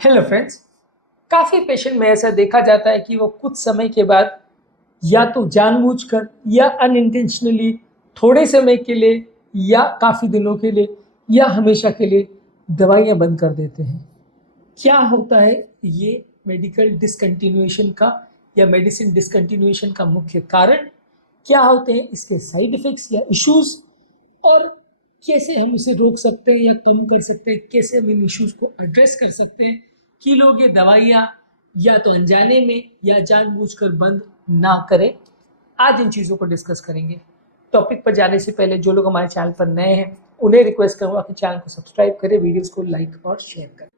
Hello friends. काफ़ी patient में ऐसा देखा जाता है कि वो कुछ समय के बाद या तो जानबूझकर या अनइंटेंशनली थोड़े समय के लिए या काफ़ी दिनों के लिए या हमेशा के लिए दवाइयाँ बंद कर देते हैं। क्या होता है ये मेडिकल डिसकंटिन्यूएशन का या मेडिसिन डिसकंटिन्यूएशन का मुख्य कारण? क्या होते हैं इसके साइड इफ़ेक्ट्स या इश्यूज़? और कैसे हम इसे रोक सकते हैं या कम कर सकते हैं, कैसे हम इन इश्यूज़ को एड्रेस कर सकते हैं कि लोग ये दवाइयाँ या तो अनजाने में या जानबूझकर बंद ना करें। आज इन चीज़ों को डिस्कस करेंगे। टॉपिक पर जाने से पहले जो लोग हमारे चैनल पर नए हैं उन्हें रिक्वेस्ट करूँगा कि चैनल को सब्सक्राइब करें, वीडियोज़ को लाइक और शेयर करें।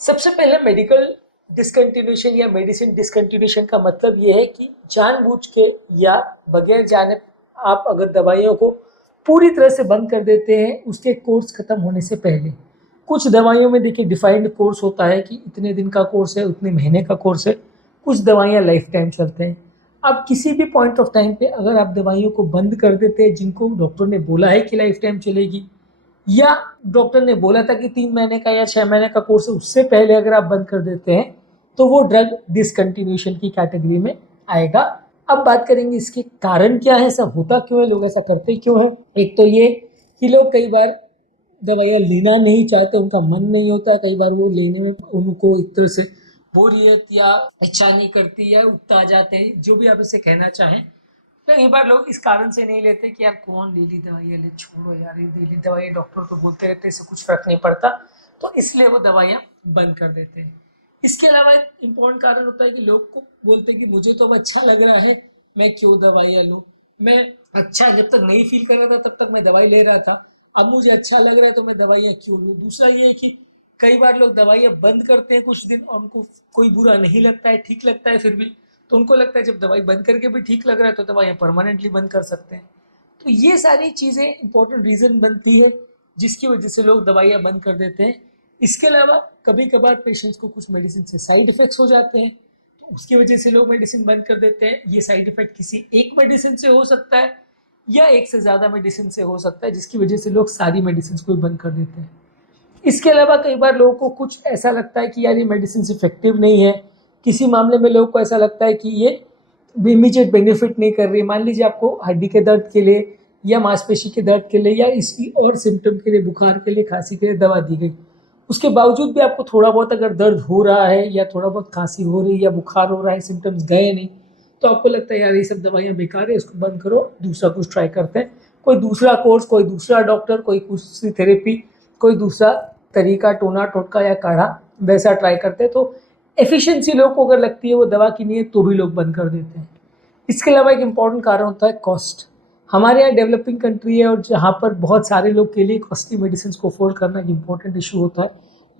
सबसे पहले मेडिकल डिसकंटिन्यूएशन या मेडिसिन डिसकंटिन्यूएशन का मतलब ये है कि जानबूझ के या बगैर जाने आप अगर दवाइयों को पूरी तरह से बंद कर देते हैं उसके कोर्स खत्म होने से पहले। कुछ दवाइयों में देखिए डिफाइंड कोर्स होता है कि इतने दिन का कोर्स है, उतने महीने का कोर्स है। कुछ दवाइयाँ लाइफ टाइम चलते हैं। अब किसी भी पॉइंट ऑफ टाइम पे अगर आप दवाइयों को बंद कर देते हैं जिनको डॉक्टर ने बोला है कि लाइफ टाइम चलेगी, या डॉक्टर ने बोला था कि 3 महीने का या 6 महीने का कोर्स है, उससे पहले अगर आप बंद कर देते हैं तो वो ड्रग डिसकंटिन्यूएशन की कैटेगरी में आएगा। अब बात करेंगे इसके कारण क्या है, ऐसा होता क्यों है, लोग ऐसा करते क्यों है। एक तो ये कि लोग कई बार दवाइयाँ लेना नहीं चाहते, उनका मन नहीं होता, कई बार वो लेने में उनको एक तरह से बोरियत या इच्छा नहीं करती या उकता आ जाते हैं, जो भी आप इसे कहना चाहें। कई बार लोग इस कारण से नहीं लेते कि यार कौन डेली दवाइयाँ ले, छोड़ो यार ये डेली दवाइयाँ, डॉक्टर तो बोलते रहते हैं इससे कुछ फर्क नहीं पड़ता, तो इसलिए वो दवाइयाँ बंद कर देते हैं। इसके अलावा एक इम्पोर्टेंट कारण होता है कि लोग को बोलते हैं कि मुझे तो अब अच्छा लग रहा है, मैं क्यों दवाइयाँ लूँ। मैं अच्छा जब तक नहीं फील कर रहा था तब तक मैं दवाई ले रहा था, अब मुझे अच्छा लग रहा है तो मैं दवाइयाँ क्यों लूँ। दूसरा ये है कि कई बार लोग दवाइयाँ बंद करते हैं कुछ दिन और उनको कोई बुरा नहीं लगता है, ठीक लगता है फिर भी, तो उनको लगता है जब दवाई बंद करके भी ठीक लग रहा है तो दवाइयाँ परमानेंटली बंद कर सकते हैं। तो ये सारी चीज़ें इंपॉर्टेंट रीज़न बनती है जिसकी वजह से लोग दवाइयाँ बंद कर देते हैं। इसके अलावा कभी कभार पेशेंट्स को कुछ मेडिसिन से साइड इफ़ेक्ट्स हो जाते हैं, तो उसकी वजह से लोग मेडिसिन बंद कर देते हैं। ये साइड इफ़ेक्ट किसी एक मेडिसिन से हो सकता है या एक से ज़्यादा मेडिसिन से हो सकता है, जिसकी वजह से लोग सारी मेडिसिन को बंद कर देते हैं। इसके अलावा कई बार लोगों को कुछ ऐसा लगता है कि यार ये मेडिसिन इफेक्टिव नहीं है। किसी मामले में लोगों को ऐसा लगता है कि ये इमीडिएट बेनिफिट नहीं कर रही। मान लीजिए आपको हड्डी के दर्द के लिए या मांसपेशी के दर्द के लिए या इसी और सिम्टम के लिए, बुखार के लिए, खांसी के लिए दवा दी गई, उसके बावजूद भी आपको थोड़ा बहुत अगर दर्द हो रहा है या थोड़ा बहुत खांसी हो रही है या बुखार हो रहा है, सिम्टम्स गए नहीं, तो आपको लगता है यार ये सब दवाइयाँ बेकार है, इसको बंद करो, दूसरा कुछ ट्राई करते हैं। कोई दूसरा कोर्स, कोई दूसरा डॉक्टर, कोई दूसरी थेरेपी, कोई दूसरा तरीका, टोना टोटका या काढ़ा वैसा ट्राई करते हैं। तो एफिशिएंसी लोग को अगर लगती है वो दवा की नहीं है तो भी लोग बंद कर देते हैं। इसके अलावा एक इम्पॉर्टेंट कारण होता है कॉस्ट। हमारे यहाँ डेवलपिंग कंट्री है और जहाँ पर बहुत सारे लोग के लिए कॉस्टली मेडिसिन को अफोर्ड करना एक इम्पॉर्टेंट इशू होता है।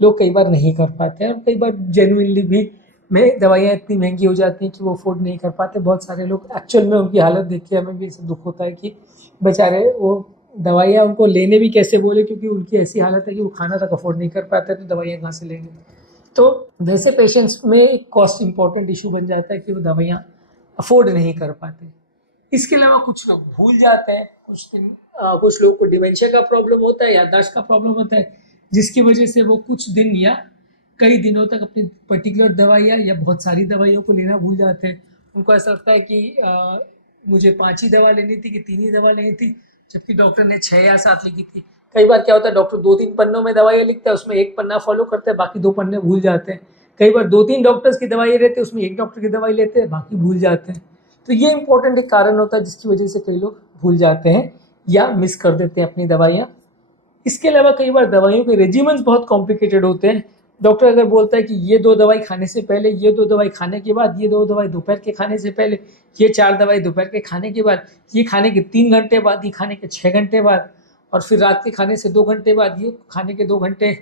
लोग कई बार नहीं कर पाते हैं और कई बार जेन्युइनली भी में दवाइयाँ इतनी महंगी हो जाती हैं कि वो अफोर्ड नहीं कर पाते। बहुत सारे लोग एक्चुअल में उनकी हालत देख के हमें भी ऐसा दुख होता है कि बेचारे वो दवाइयाँ उनको लेने भी कैसे बोले, क्योंकि उनकी ऐसी हालत है कि वो खाना तक अफोर्ड नहीं कर पाते, तो दवाइयाँ कहाँ से लेंगे। तो वैसे पेशेंट्स में कॉस्ट इम्पॉर्टेंट इशू बन जाता है कि वो दवाइयाँ अफोर्ड नहीं कर पाते। इसके अलावा कुछ लोग भूल जाते हैं, कुछ लोगों को डिमेंशिया का प्रॉब्लम होता है, याददाश्त का प्रॉब्लम होता है, जिसकी वजह से वो कुछ दिन या कई दिनों तक अपनी पर्टिकुलर दवाइयाँ या बहुत सारी दवाइयों को लेना भूल जाते हैं। उनको ऐसा लगता है कि मुझे 5 ही दवा लेनी थी कि 3 ही दवा लेनी थी, जबकि डॉक्टर ने 6 या 7 लिखी थी। कई बार क्या होता है, डॉक्टर 2-3 पन्नों में दवाइयाँ लिखता है, उसमें 1 पन्ना फॉलो करते हैं, बाकी 2 पन्ने भूल जाते हैं। कई बार 2-3 डॉक्टर्स की दवाइयाँ रहते हैं, उसमें 1 डॉक्टर की दवाई लेते हैं, बाकी भूल जाते हैं। तो ये इंपॉर्टेंट एक कारण होता है जिसकी वजह से कई लोग भूल जाते हैं या मिस कर देते हैं अपनी दवाइयाँ। इसके अलावा कई बार दवाइयों के रेजिमेंट्स बहुत कॉम्प्लिकेटेड होते हैं। डॉक्टर अगर बोलता है कि ये 2 दवाई खाने से पहले, ये 2 दवाई खाने के बाद, ये 2 दवाई दोपहर के खाने से पहले, ये 4 दवाई दोपहर के खाने के बाद, ये खाने के 3 घंटे बाद, ये खाने के 6 घंटे बाद, और फिर रात के खाने से 2 घंटे बाद, ये खाने के 2 घंटे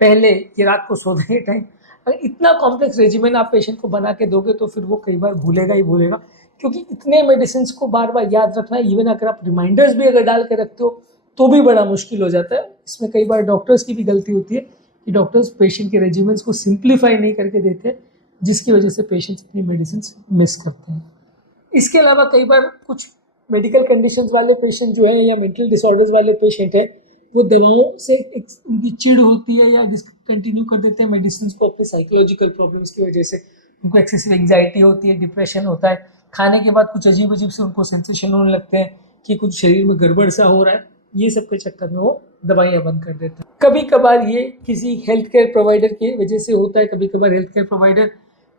पहले, ये रात को सोने के टाइम। अगर इतना कॉम्प्लेक्स रेजिमेंट आप पेशेंट को बना के दोगे तो फिर वो कई बार भूलेगा ही भूलेगा, क्योंकि इतने मेडिसिन को बार बार याद रखना, इवन अगर आप रिमाइंडर्स भी अगर डाल के रखते हो तो भी बड़ा मुश्किल हो जाता है। इसमें कई बार डॉक्टर्स की भी गलती होती है कि डॉक्टर्स पेशेंट के रेजिमेंट्स को सिंप्लीफाई नहीं करके देते, जिसकी वजह से पेशेंट्स अपनी मेडिसिन मिस करते हैं। इसके अलावा कई बार कुछ मेडिकल कंडीशंस वाले पेशेंट जो है या मेंटल डिसऑर्डर्स वाले पेशेंट है, वो दवाओं से उनकी चिढ़ होती है या डिसकंटिन्यू कर देते हैं मेडिसिन को अपनी साइकोलॉजिकल प्रॉब्लम्स की वजह से। उनको एक्सेसिव एंग्जाइटी होती है, डिप्रेशन होता है, खाने के बाद कुछ अजीब अजीब से उनको सेंसेशन होने लगते हैं कि कुछ शरीर में गड़बड़ सा हो रहा है। ये सब के चक्कर में वो दवाइयाँ बंद कर देते हैं। कभी कभार ये किसी हेल्थ केयर प्रोवाइडर की वजह से होता है, कभी कभार हेल्थ केयर प्रोवाइडर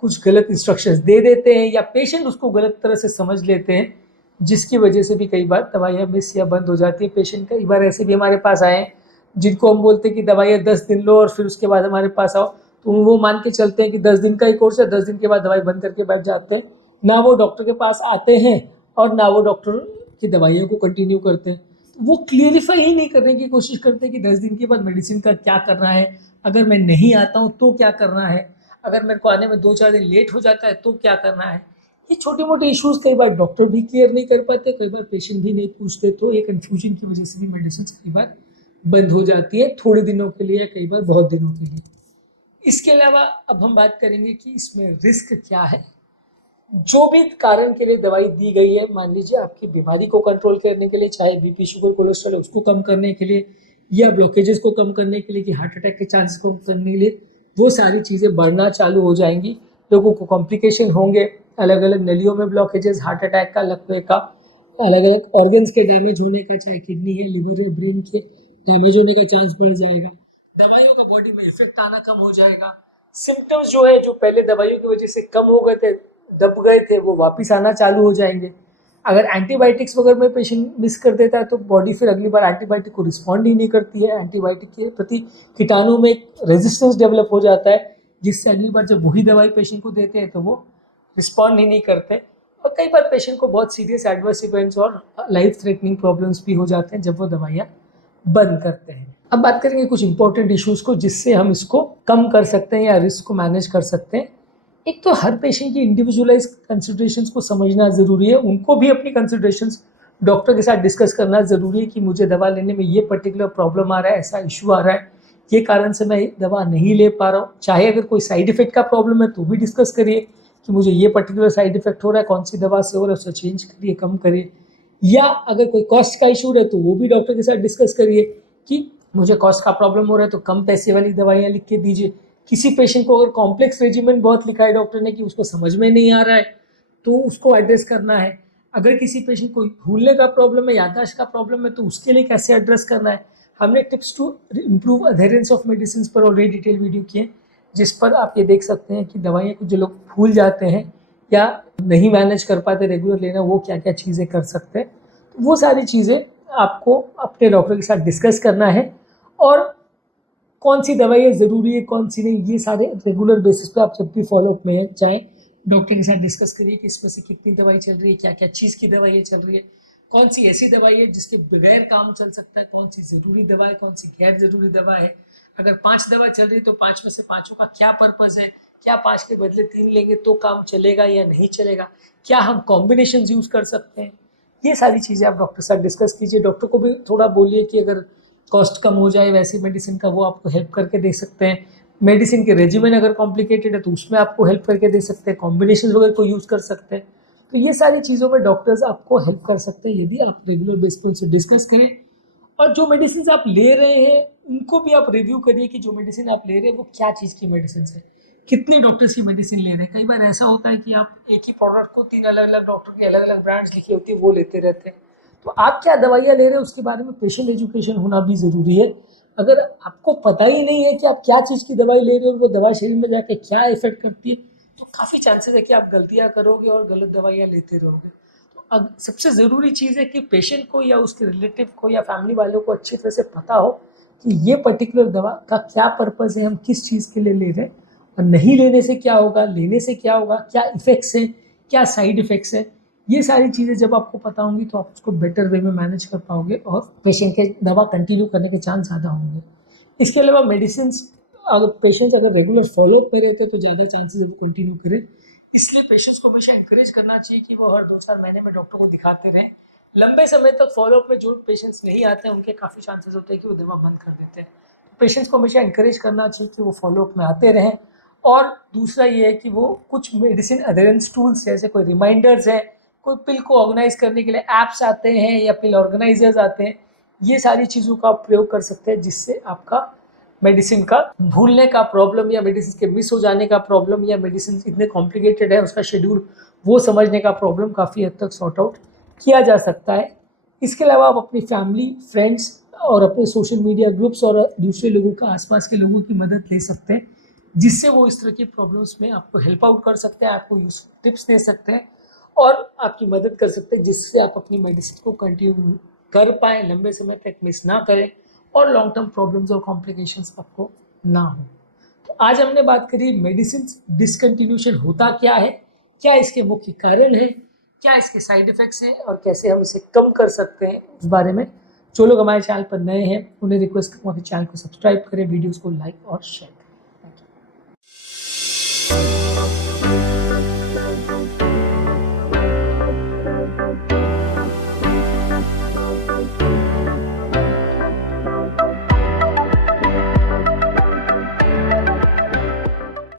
कुछ गलत इंस्ट्रक्शंस दे देते हैं या पेशेंट उसको गलत तरह से समझ लेते हैं, जिसकी वजह से भी कई बार दवाइयाँ मिस या बंद हो जाती है। पेशेंट कई बार ऐसे भी हमारे पास आए हैं जिनको हम बोलते हैं कि दवाइयाँ 10 दिन लो और फिर उसके बाद हमारे पास आओ, तो वो मान के चलते हैं कि 10 दिन का ही कोर्स है, 10 दिन के बाद दवाई बंद करके बैठ जाते हैं। ना वो डॉक्टर के पास आते हैं और ना वो डॉक्टर की दवाइयों को कंटिन्यू करते हैं। वो क्लियरिफाई ही नहीं करने की कोशिश करते कि 10 दिन के बाद मेडिसिन का क्या करना है, अगर मैं नहीं आता हूँ तो क्या करना है, अगर मेरे को आने में 2-4 दिन लेट हो जाता है तो क्या करना है। ये छोटे मोटे इश्यूज कई बार डॉक्टर भी क्लियर नहीं कर पाते, कई बार पेशेंट भी नहीं पूछते, तो ये कन्फ्यूजन की वजह से भी मेडिसिन कई बार बंद हो जाती है, थोड़े दिनों के लिए, कई बार बहुत दिनों के लिए। इसके अलावा अब हम बात करेंगे कि इसमें रिस्क क्या है। जो भी कारण के लिए दवाई दी गई है, मान लीजिए आपकी बीमारी को कंट्रोल करने के लिए, चाहे बीपी, शुगर, कोलेस्ट्रॉल है उसको कम करने के लिए या ब्लॉकेजेस को कम करने के लिए कि हार्ट अटैक के चांसेस को कम करने के लिए, वो सारी चीज़ें बढ़ना चालू हो जाएंगी। लोगों को कॉम्प्लिकेशन होंगे, अलग अलग नलियों में ब्लॉकेजेस, हार्ट अटैक का, लकवे का, अलग अलग ऑर्गन्स के डैमेज होने का, चाहे किडनी है, लिवर है, ब्रेन के डैमेज होने का चांस बढ़ जाएगा। दवाइयों का बॉडी में इफेक्ट आना कम हो जाएगा। सिम्टम्स जो है, जो पहले दवाइयों की वजह से कम हो गए थे, दब गए थे, वो वापस आना चालू हो जाएंगे। अगर एंटीबायोटिक्स वगैरह में पेशेंट मिस कर देता है तो बॉडी फिर अगली बार एंटीबायोटिक को रिस्पॉन्ड ही नहीं करती है। एंटीबायोटिक के प्रति कीटाणु में एक रेजिस्टेंस डेवलप हो जाता है, जिससे अगली बार जब वही दवाई पेशेंट को देते हैं तो वो रिस्पॉन्ड ही नहीं करते। और कई बार पेशेंट को बहुत सीरियस एडवर्स इवेंट्स और लाइफ थ्रेटनिंग प्रॉब्लम्स भी हो जाते हैं जब वो दवाइयाँ बंद करते हैं। अब बात करेंगे कुछ इंपॉर्टेंट इश्यूज को जिससे हम इसको कम कर सकते हैं या रिस्क को मैनेज कर सकते हैं। एक तो हर पेशेंट की इंडिविजुअलाइज कंसिडरेशंस को समझना ज़रूरी है, उनको भी अपनी कंसिडरेशंस डॉक्टर के साथ डिस्कस करना ज़रूरी है कि मुझे दवा लेने में ये पर्टिकुलर प्रॉब्लम आ रहा है, ऐसा इशू आ रहा है, ये कारण से मैं दवा नहीं ले पा रहा हूँ। चाहे अगर कोई साइड इफेक्ट का प्रॉब्लम है तो भी डिस्कस करिए कि मुझे ये पर्टिकुलर साइड इफेक्ट हो रहा है, कौन सी दवा से हो रहा है, उसे चेंज करिए, कम करिए। या अगर कोई कॉस्ट का इशू है तो वो भी डॉक्टर के साथ डिस्कस करिए कि मुझे कॉस्ट का प्रॉब्लम हो रहा है तो कम पैसे वाली दवाइयाँ लिख के दीजिए। किसी पेशेंट को अगर कॉम्प्लेक्स रेजिमेंट बहुत लिखा है डॉक्टर ने कि उसको समझ में नहीं आ रहा है तो उसको एड्रेस करना है। अगर किसी पेशेंट को भूलने का प्रॉब्लम है, याददाश्त का प्रॉब्लम है, तो उसके लिए कैसे एड्रेस करना है। हमने tips to improve adherence of medicine पर ऑलरेडी डिटेल वीडियो किए, जिस पर आप ये देख सकते हैं कि दवाइयाँ को जो लोग भूल जाते हैं या नहीं मैनेज कर पाते रेगुलर लेना, वो क्या क्या चीज़ें कर सकते हैं। तो वो सारी चीज़ें आपको अपने डॉक्टर के साथ डिस्कस करना है, और कौन सी दवाइयाँ ज़रूरी है, कौन सी नहीं, ये सारे रेगुलर बेसिस पे आप जब भी फॉलोअप में जाएँ डॉक्टर के साथ डिस्कस करिए कि इसमें से कितनी दवाई चल रही है, क्या क्या चीज़ की दवाइयाँ चल रही है, कौन सी ऐसी दवाई है जिसके बगैर काम चल सकता है, कौन सी ज़रूरी दवा है, कौन सी गैर ज़रूरी दवा है। अगर 5 दवा चल रही है तो 5 में से 5 का क्या पर्पज़ है, क्या 5 के बदले 3 लेंगे तो काम चलेगा या नहीं चलेगा, क्या हम कॉम्बिनेशन यूज़ कर सकते हैं। ये सारी चीज़ें आप डॉक्टर के साथ डिस्कस कीजिए। डॉक्टर को भी थोड़ा बोलिए कि अगर कॉस्ट कम हो जाए वैसी मेडिसिन का, वो आपको हेल्प करके दे सकते हैं। मेडिसिन के रेजिमेन अगर कॉम्प्लिकेटेड है तो उसमें आपको हेल्प करके दे सकते हैं, कॉम्बिनेशन वगैरह को यूज़ कर सकते हैं। तो ये सारी चीज़ों में डॉक्टर्स आपको हेल्प कर सकते हैं यदि आप रेगुलर बेस पर उनसे डिस्कस करें। और जो मेडिसिन आप ले रहे हैं उनको भी आप रिव्यू करिए कि जो मेडिसिन आप ले रहे हैं वो क्या चीज़ की मेडिसिन है, कितने डॉक्टर्स की मेडिसिन ले रहे हैं। कई बार ऐसा होता है कि आप एक ही प्रोडक्ट को 3 अलग अलग डॉक्टर की अलग अलग ब्रांड्स लिखी होती है वो लेते रहते हैं। तो आप क्या दवाइयाँ ले रहे हैं उसके बारे में पेशेंट एजुकेशन होना भी ज़रूरी है। अगर आपको पता ही नहीं है कि आप क्या चीज़ की दवाई ले रहे हो और वो दवा शरीर में जाके क्या इफेक्ट करती है, तो काफ़ी चांसेस है कि आप गलतियाँ करोगे और गलत दवाइयाँ लेते रहोगे। तो अब सबसे ज़रूरी चीज़ है कि पेशेंट को या उसके रिलेटिव को या फैमिली वालों को अच्छी तरह से पता हो कि ये पर्टिकुलर दवा का क्या पर्पज़ है, हम किस चीज़ के लिए ले रहे हैं, और नहीं लेने से क्या होगा, लेने से क्या होगा, क्या इफ़ेक्ट्स हैं, क्या साइड इफ़ेक्ट्स हैं। ये सारी चीज़ें जब आपको पता होंगी तो आप उसको बेटर वे में मैनेज कर पाओगे और पेशेंट के दवा कंटिन्यू करने के चांस ज़्यादा होंगे। इसके अलावा मेडिसिन अगर पेशेंट्स अगर रेगुलर फॉलोअप में रहते तो ज़्यादा चांसेस है वो कंटिन्यू करें। इसलिए पेशेंट्स को हमेशा इंकरेज करना चाहिए कि वो हर 2-4 महीने में डॉक्टर को दिखाते रहें। लंबे समय तक फॉलोअप में जो पेशेंट्स नहीं आते हैं उनके काफ़ी चांसेस होते हैं कि वो दवा बंद कर देते हैं। पेशेंट्स को हमेशा इंकरेज करना चाहिए कि वो फॉलोअप में आते रहें। और दूसरा ये है कि वो कुछ मेडिसिन अधेरेंस टूल्स जैसे कोई रिमाइंडर्स हैं, कोई पिल को ऑर्गेनाइज करने के लिए ऐप्स आते हैं या पिल ऑर्गेनाइजर्स आते हैं, ये सारी चीज़ों का आप प्रयोग कर सकते हैं, जिससे आपका मेडिसिन का भूलने का प्रॉब्लम या मेडिसिन के मिस हो जाने का प्रॉब्लम या मेडिसिन इतने कॉम्प्लिकेटेड है उसका शेड्यूल वो समझने का प्रॉब्लम काफ़ी हद तक सॉर्ट आउट किया जा सकता है। इसके अलावा आप अपनी फैमिली, फ्रेंड्स और अपने सोशल मीडिया ग्रुप्स और दूसरे लोगों का, आसपास के लोगों की मदद ले सकते हैं, जिससे वो इस तरह की प्रॉब्लम्स में आपको हेल्प आउट कर सकते हैं, आपको यूजफुल टिप्स दे सकते हैं और आपकी मदद कर सकते हैं, जिससे आप अपनी मेडिसिन को कंटिन्यू कर पाएँ, लंबे समय तक मिस ना करें और लॉन्ग टर्म प्रॉब्लम्स और कॉम्प्लिकेशंस आपको ना हो। तो आज हमने बात करी मेडिसिन डिसकंटिन्यूशन होता क्या है, क्या इसके मुख्य कारण है, क्या इसके साइड इफ़ेक्ट्स हैं और कैसे हम इसे कम कर सकते हैं, इस बारे में। जो लोग हमारे चैनल पर नए हैं उन्हें रिक्वेस्ट करूँगा कि चैनल को सब्सक्राइब करें, वीडियोज़ को लाइक और शेयर करें। Thank you.